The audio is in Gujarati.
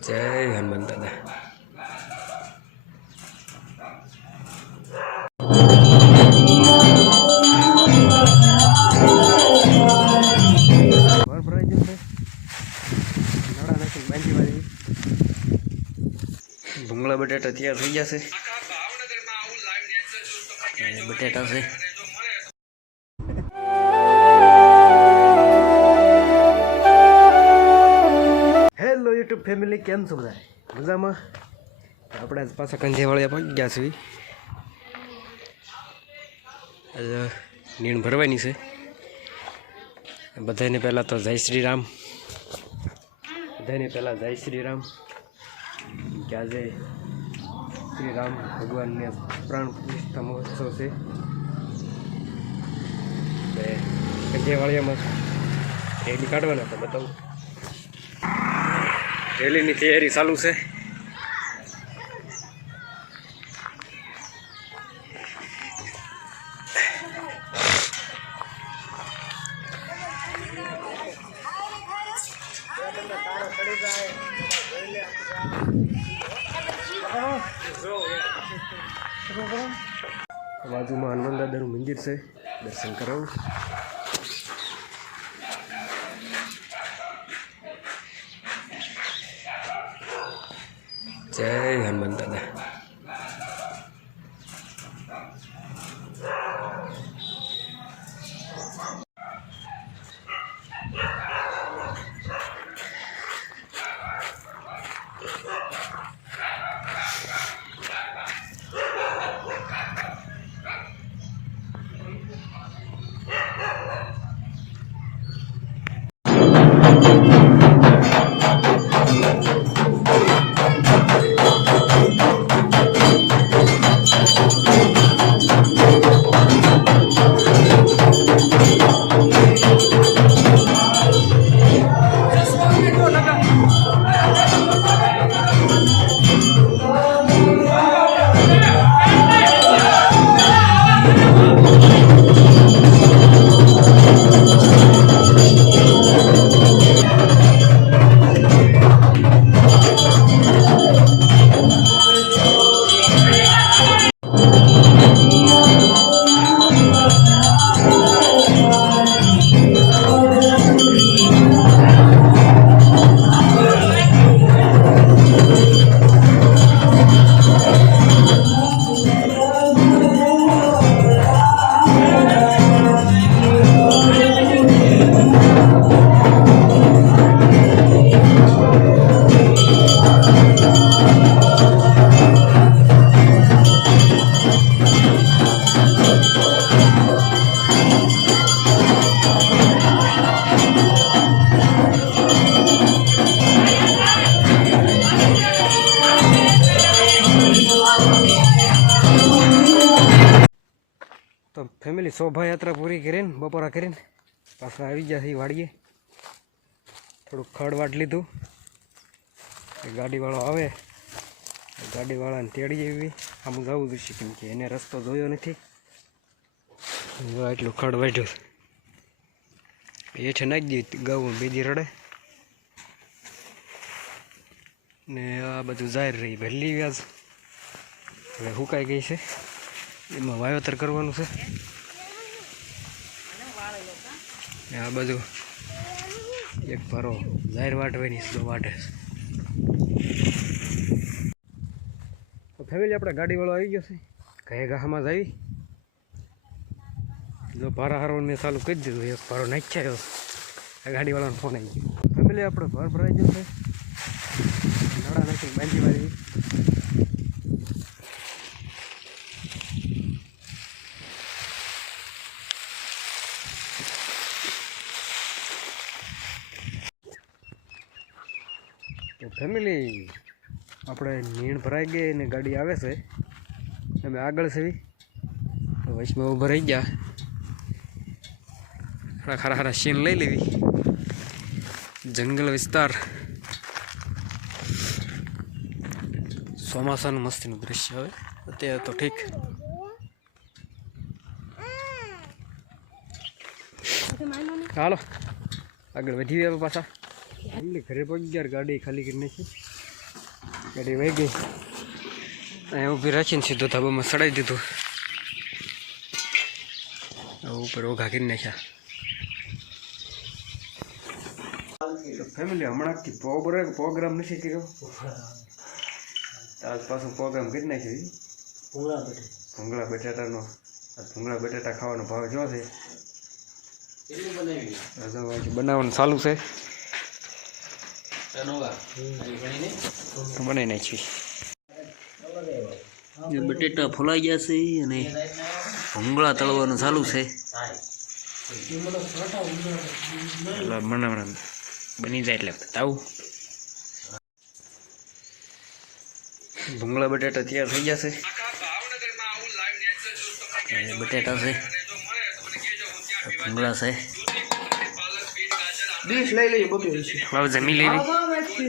જય હનુમાન દાદા ભૂંગળા બટેટા તૈયાર થઈ જશે બટેટા છે ફેમિલી કેમ છો બધા? મજામાં? આપણે પાછા કંજેવાળિયા પહોંચી ગયા છીએ. નીણ ભરવાની છે. બધાને પહેલાં તો જય શ્રી રામ. બધાને પહેલાં જય શ્રી રામ. કે આજે શ્રી રામ ભગવાનને પ્રાણ પ્રતિષ્ઠા મહોત્સવ છે. કંજેવાળિયામાં રેલી કાઢવાના તો બતાવું. રેલીની તૈયારી ચાલુ છે. બાજુમાં હનુમાન દાદાનું મંદિર છે. દર્શન કરાવું. જય હનુમાન દાદા તો ફેમિલી શોભાયાત્રા પૂરી કરીને, બપોરા કરીને પાછા આવી ગયા છે વાડીએ. થોડુંક ખડ વાટ લીધું ગાડીવાળો આવે. ગાડીવાળાને તેડી એવી આમ જવું જોઈએ કેમ કે એને રસ્તો જોયો નથી. એટલું ખડ વાઢ્યું હેઠે નાખી દીધી ગાવું બીજી રડે. ને આ બધું જાહેર રહી ભરલી વ્યાજ. હવે હુકાઈ ગઈ છે. એમાં વાવેતર કરવાનું છે. ને આ બધું એક ભારો. જાહેર વાટવાની સ્લો વાટે. તો ફેમિલી આપણે ગાડીવાળો આવી ગયો છે. કઈ ગાહમાં જ આવી. જો ભારા હારો મેં ચાલુ કરી દીધું, એક ભારો નાખ્યા. ગાડીવાળાનો ફોન આવી ગયો. ફેમિલી આપણે ભાર ભરાઈ ગયો છે નડા નાખી બાંધી વાળી તો ફેમિલી. આપણે નીણ ભરાઈ ગઈ અને ગાડી આવે છે. અમે આગળ છે. વૈષ્ણવ ઊભા રહી ગયા. ખરા ખરા સીન લઈ લેવી જંગલ વિસ્તાર. ચોમાસાનું મસ્તીનું દૃશ્ય હવે. અત્યારે તો ઠીક. હાલો. આગળ વધી ગયા પાછા. ઘરે પહોંચી ગયા ગાડી ખાલી કરી નાખી. ગાડી વહી ગઈ. અહીંયા ઊભી રાખીને સીધો ધાબામાં સડાઈ દીધું. ઉપર ઓઘા કરી નાખ્યા. ફેમિલી હમણાંથી પ્રોગ્રામ પ્રોગ્રામ નથી કર્યો. આજ પાછો પ્રોગ્રામ કરી નાખ્યો ભૂંગળા બટાટાનો ભૂંગળા બટાટા ખાવાનો ભાવ જો છે બનાવવાનું ચાલુ છે. બનાવી નાખી. બટેટા ફોલાઈ ગયા છે અને ભૂંગળા તળવાનું ચાલુ છે. બની જાય એટલે બતાવું. ભૂંગળા બટાટા તૈયાર થઈ ગયા છે. અને બટેટા છે. ભૂંગળા છે. ડીશ લઈ લઈએ બપોર હવે જમી લેવી কি